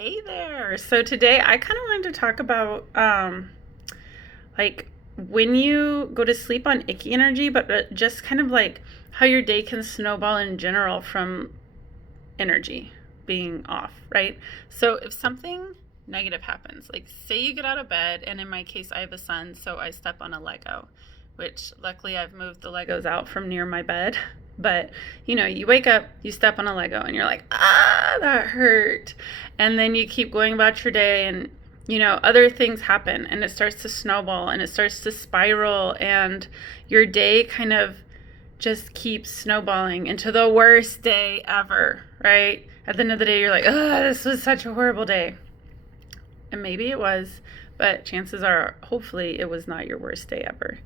Hey there. So today I kind of wanted to talk about like when you go to sleep on icky energy, but just kind of like how your day can snowball in general from energy being off, right? So if something negative happens, like say you get out of bed, and in my case I have a son, so I step on a Lego, which luckily I've moved the Legos out from near my bed. But you wake up, you step on a Lego, and you're like, that hurt. And then you keep going about your day, and other things happen, and it starts to snowball and it starts to spiral, and your day kind of just keeps snowballing into the worst day ever, right? At the end of the day, you're like, this was such a horrible day. And maybe it was, but chances are, hopefully, it was not your worst day ever.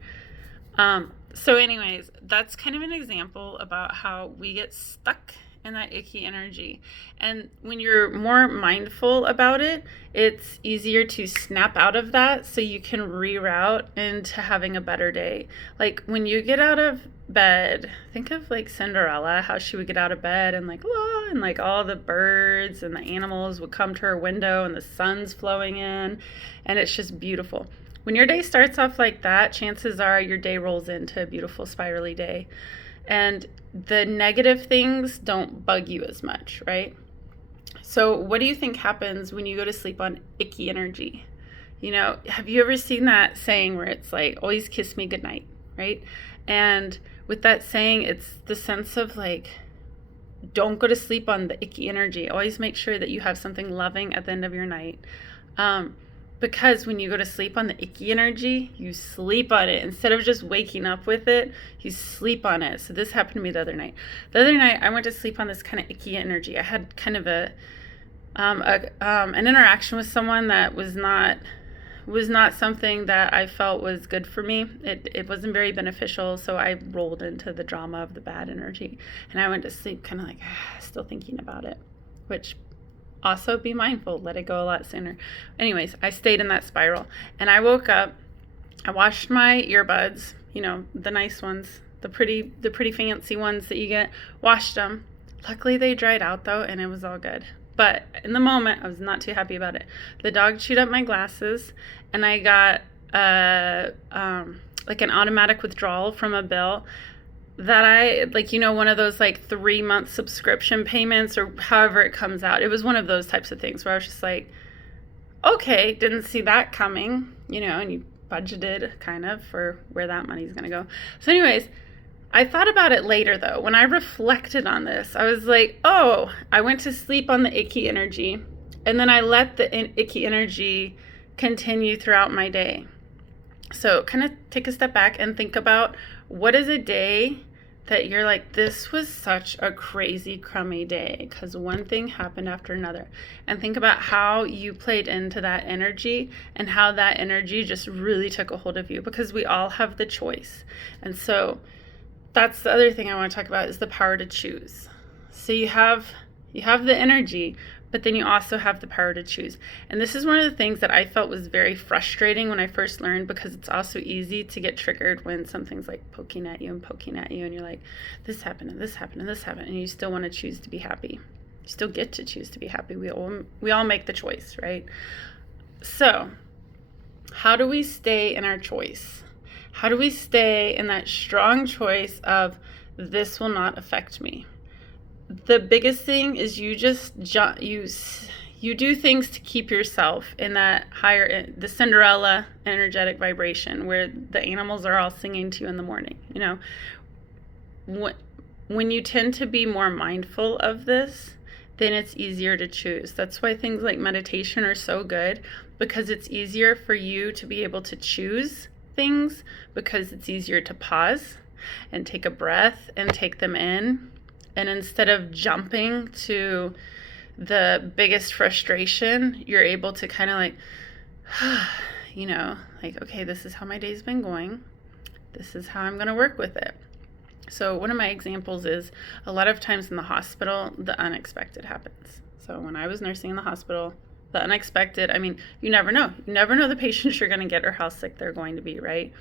So anyways, that's kind of an example about how we get stuck in that icky energy. And when you're more mindful about it, it's easier to snap out of that so you can reroute into having a better day. Like when you get out of bed, think of like Cinderella, how she would get out of bed and like, whoa, and like all the birds and the animals would come to her window and the sun's flowing in, and it's just beautiful. When your day starts off like that, chances are your day rolls into a beautiful spirally day. And the negative things don't bug you as much, right? So what do you think happens when you go to sleep on icky energy? Have you ever seen that saying where it's like, always kiss me goodnight, right? And with that saying, it's the sense of like, don't go to sleep on the icky energy. Always make sure that you have something loving at the end of your night. Because when you go to sleep on the icky energy, you sleep on it. Instead of just waking up with it, you sleep on it. So this happened to me the other night. The other night, I went to sleep on this kind of icky energy. I had kind of an interaction with someone that was not something that I felt was good for me. It wasn't very beneficial, so I rolled into the drama of the bad energy. And I went to sleep kind of like, still thinking about it, which also be mindful, let it go a lot sooner. Anyways, I stayed in that spiral, and I woke up, I washed my earbuds, the nice ones, the pretty fancy ones that you get, washed them. Luckily they dried out though, and it was all good. But in the moment, I was not too happy about it. The dog chewed up my glasses, and I got like an automatic withdrawal from a bill that I, like, one of those like 3-month subscription payments or however it comes out. It was one of those types of things where I was just like, okay, didn't see that coming, and you budgeted kind of for where that money's going to go. So anyways, I thought about it later though. When I reflected on this, I was like, I went to sleep on the icky energy, and then I let the icky energy continue throughout my day. So kind of take a step back and think about, what is a day that you're like, this was such a crazy, crummy day because one thing happened after another. And think about how you played into that energy and how that energy just really took a hold of you, because we all have the choice. And so that's the other thing I want to talk about, is the power to choose. So you have the energy, but then you also have the power to choose. And this is one of the things that I felt was very frustrating when I first learned, because it's also easy to get triggered when something's like poking at you, and you're like, this happened and this happened and this happened, and you still want to choose to be happy. You still get to choose to be happy. We all make the choice, right? So how do we stay in our choice? How do we stay in that strong choice of, this will not affect me? The biggest thing is you do things to keep yourself in that higher, the Cinderella energetic vibration where the animals are all singing to you in the morning. When you tend to be more mindful of this, then it's easier to choose. That's why things like meditation are so good, because it's easier for you to be able to choose things, because it's easier to pause and take a breath and take them in. And instead of jumping to the biggest frustration, you're able to kind of like, like, okay, this is how my day's been going. This is how I'm going to work with it. So one of my examples is, a lot of times in the hospital, the unexpected happens. So when I was nursing in the hospital, the unexpected, you never know. You never know the patients you're going to get or how sick they're going to be, right?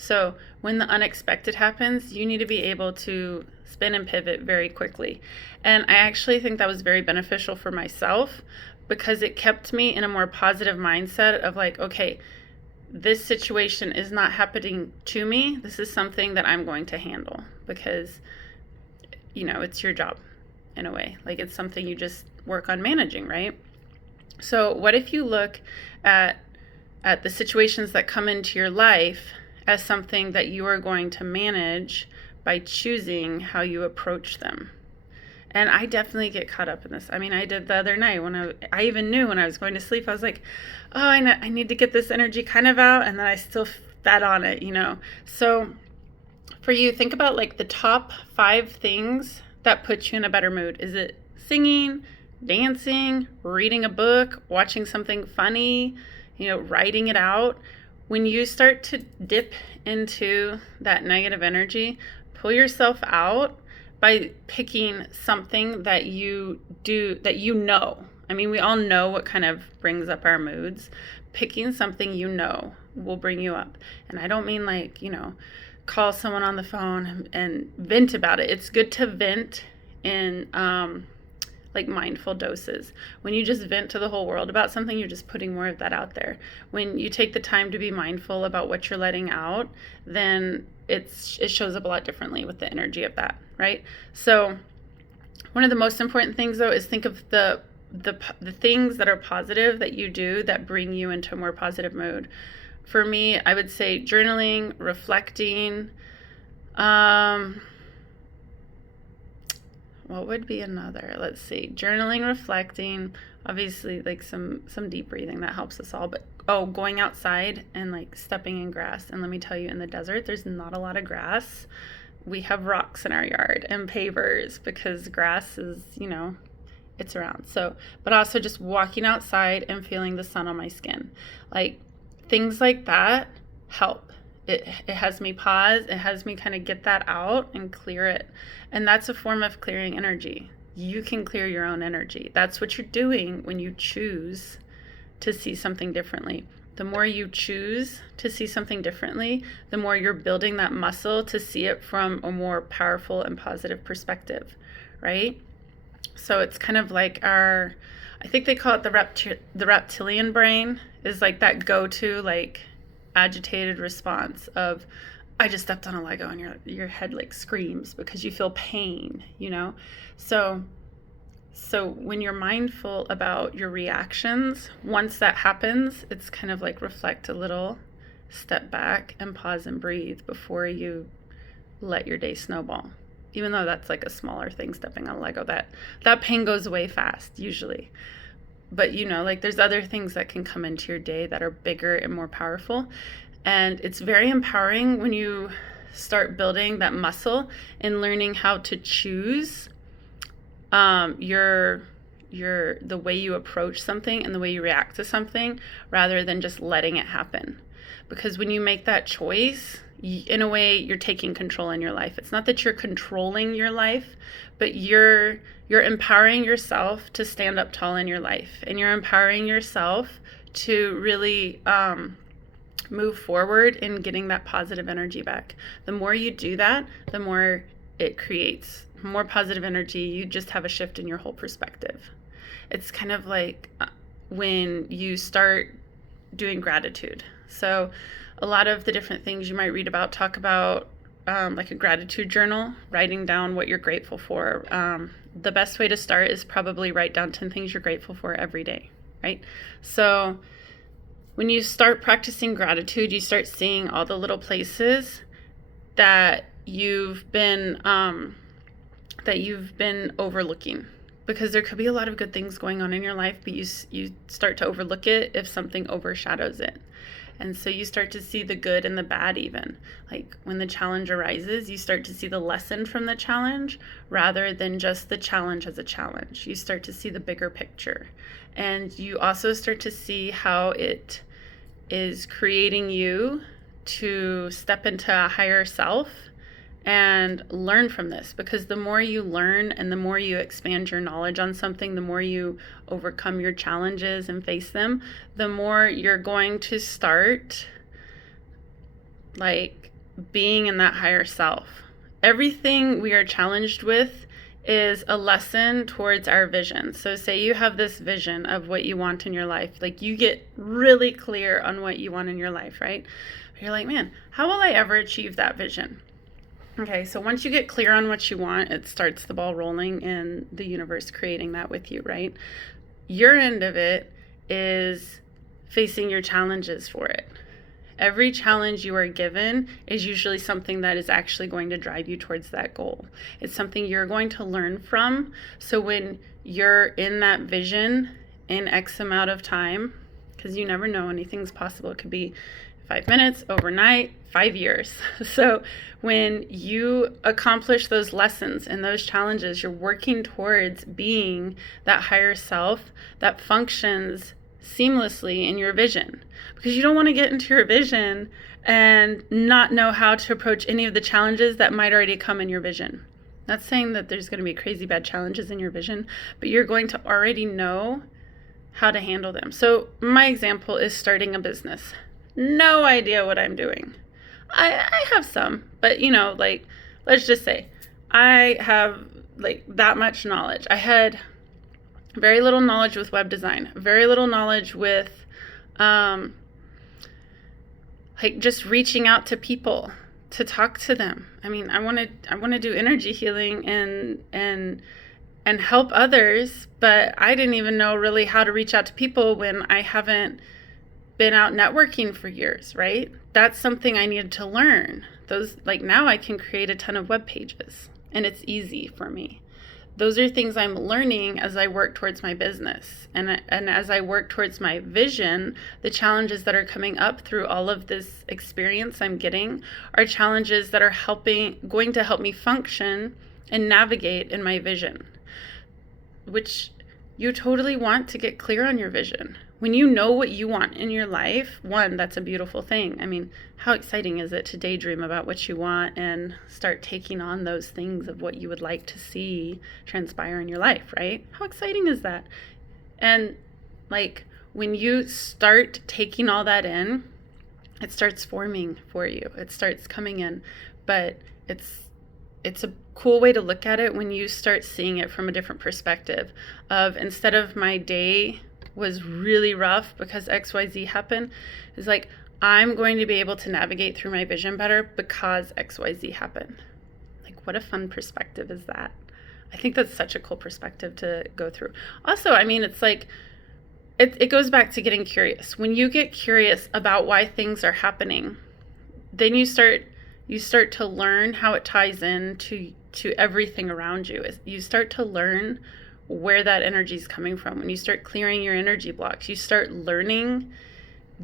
So when the unexpected happens, you need to be able to spin and pivot very quickly. And I actually think that was very beneficial for myself because it kept me in a more positive mindset of like, okay, this situation is not happening to me. This is something that I'm going to handle because, it's your job in a way. Like it's something you just work on managing, right? So what if you look at the situations that come into your life as something that you are going to manage by choosing how you approach them? And I definitely get caught up in this. I mean, I did the other night when I even knew when I was going to sleep, I was like, oh, I need to get this energy kind of out. And then I still fed on it, So for you, think about like the top 5 things that put you in a better mood. Is it singing, dancing, reading a book, watching something funny, writing it out? When you start to dip into that negative energy, pull yourself out by picking something that you do that I mean, we all know what kind of brings up our moods. Picking something will bring you up. And I don't mean like, call someone on the phone and vent about it. It's good to vent in like mindful doses. When you just vent to the whole world about something, you're just putting more of that out there. When you take the time to be mindful about what you're letting out, then it shows up a lot differently with the energy of that, right? So one of the most important things though is think of the things that are positive that you do that bring you into a more positive mood. For me, I would say journaling, reflecting, what would be another? Let's see. Journaling, reflecting, obviously like some deep breathing that helps us all, but going outside and like stepping in grass. And let me tell you, in the desert, there's not a lot of grass. We have rocks in our yard and pavers because grass is, it's around. So, but also just walking outside and feeling the sun on my skin. Like things like that help. It has me pause. It has me kind of get that out and clear it. And that's a form of clearing energy. You can clear your own energy. That's what you're doing when you choose to see something differently. The more you choose to see something differently, the more you're building that muscle to see it from a more powerful and positive perspective, right? So it's kind of like I think they call it the reptilian brain is like that go-to like agitated response of I just stepped on a Lego and your head like screams because you feel pain, So when you're mindful about your reactions, once that happens, it's kind of like reflect a little, step back and pause and breathe before you let your day snowball. Even though that's like a smaller thing, stepping on Lego, that pain goes away fast usually. But like there's other things that can come into your day that are bigger and more powerful. And it's very empowering when you start building that muscle and learning how to choose the way you approach something and the way you react to something rather than just letting it happen. Because when you make that choice, in a way, you're taking control in your life. It's not that you're controlling your life, but you're empowering yourself to stand up tall in your life, and you're empowering yourself to really move forward in getting that positive energy back. The more you do that, the more it creates more positive energy. You just have a shift in your whole perspective. It's kind of like when you start doing gratitude. So a lot of the different things you might read about talk about like a gratitude journal, writing down what you're grateful for. The best way to start is probably write down 10 things you're grateful for every day, right? So when you start practicing gratitude, you start seeing all the little places that you've been overlooking, because there could be a lot of good things going on in your life, but you start to overlook it if something overshadows it. And so you start to see the good and the bad even. Like when the challenge arises, you start to see the lesson from the challenge rather than just the challenge as a challenge. You start to see the bigger picture. And you also start to see how it is creating you to step into a higher self and learn from this, because the more you learn and the more you expand your knowledge on something, the more you overcome your challenges and face them, the more you're going to start like being in that higher self. Everything we are challenged with is a lesson towards our vision. So say you have this vision of what you want in your life. Like you get really clear on what you want in your life, right? You're like, man, how will I ever achieve that vision? Okay, so once you get clear on what you want, it starts the ball rolling and the universe creating that with you, right? Your end of it is facing your challenges for it. Every challenge you are given is usually something that is actually going to drive you towards that goal. It's something you're going to learn from. So when you're in that vision in X amount of time, because you never know, anything's possible. It could be 5 minutes, overnight, 5 years. So when you accomplish those lessons and those challenges, you're working towards being that higher self that functions seamlessly in your vision, because you don't want to get into your vision and not know how to approach any of the challenges that might already come in your vision. Not saying that there's going to be crazy bad challenges in your vision, but you're going to already know how to handle them. So my example is starting a business. No idea what I'm doing. I have some, but like, let's just say I have like that much knowledge. I had very little knowledge with web design, very little knowledge with like just reaching out to people to talk to them. I mean, I want to do energy healing and help others, but I didn't even know really how to reach out to people when I haven't been out networking for years, right? That's something I needed to learn. Those, like, now I can create a ton of web pages and it's easy for me. Those are things I'm learning as I work towards my business. And as I work towards my vision, the challenges that are coming up through all of this experience I'm getting are challenges that are going to help me function and navigate in my vision, which you totally want to get clear on your vision. When you know what you want in your life, one, that's a beautiful thing. I mean, how exciting is it to daydream about what you want and start taking on those things of what you would like to see transpire in your life, right? How exciting is that? And like when you start taking all that in, it starts forming for you. It starts coming in, but it's a cool way to look at it when you start seeing it from a different perspective of, instead of my day was really rough because XYZ happened, is like, I'm going to be able to navigate through my vision better because XYZ happened. Like, what a fun perspective is that? I think that's such a cool perspective to go through. Also, I mean, it's like, it goes back to getting curious. When you get curious about why things are happening, then you start to learn how it ties in to everything around you. You start to learn where that energy is coming from. When you start clearing your energy blocks, you start learning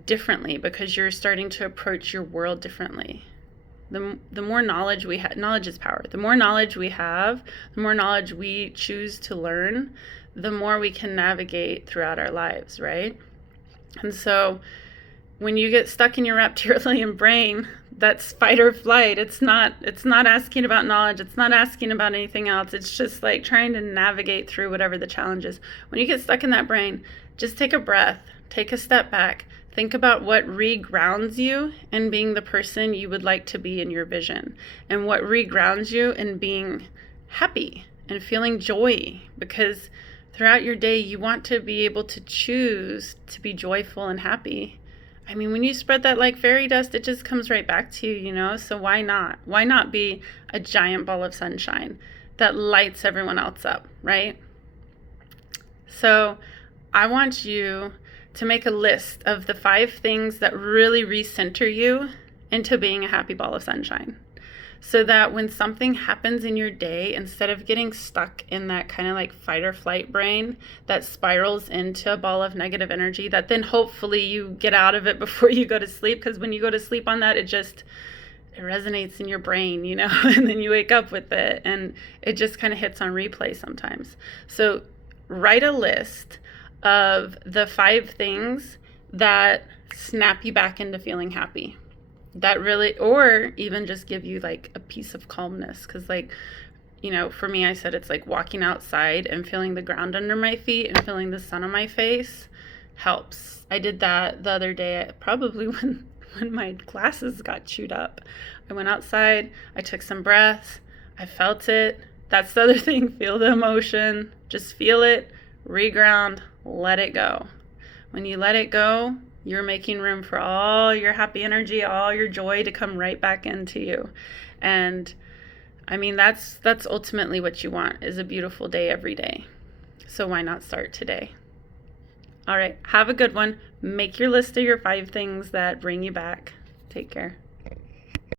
differently because you're starting to approach your world differently. The more knowledge we have, knowledge is power. The more knowledge we have, the more knowledge we choose to learn, the more we can navigate throughout our lives, right? And so when you get stuck in your reptilian brain, that's fight or flight. It's not asking about knowledge. It's not asking about anything else. It's just like trying to navigate through whatever the challenge is. When you get stuck in that brain, just take a breath, take a step back, think about what regrounds you in being the person you would like to be in your vision, and what regrounds you in being happy and feeling joy, because throughout your day, you want to be able to choose to be joyful and happy. I mean, when you spread that like fairy dust, it just comes right back to you, So why not? Why not be a giant ball of sunshine that lights everyone else up, right? So I want you to make a list of the 5 things that really recenter you into being a happy ball of sunshine. So that when something happens in your day, instead of getting stuck in that kind of like fight or flight brain that spirals into a ball of negative energy, that then hopefully you get out of it before you go to sleep, because when you go to sleep on that, it resonates in your brain, and then you wake up with it and it just kind of hits on replay sometimes. So write a list of the 5 things that snap you back into feeling happy. That really, or even just give you like a piece of calmness. Because like, for me, I said it's like walking outside and feeling the ground under my feet and feeling the sun on my face helps. I did that the other day, probably when my glasses got chewed up. I went outside, I took some breaths, I felt it. That's the other thing. Feel the emotion. Just feel it, reground, let it go. When you let it go, you're making room for all your happy energy, all your joy to come right back into you. And I mean, that's ultimately what you want, is a beautiful day every day. So why not start today? All right, have a good one. Make your list of your 5 things that bring you back. Take care.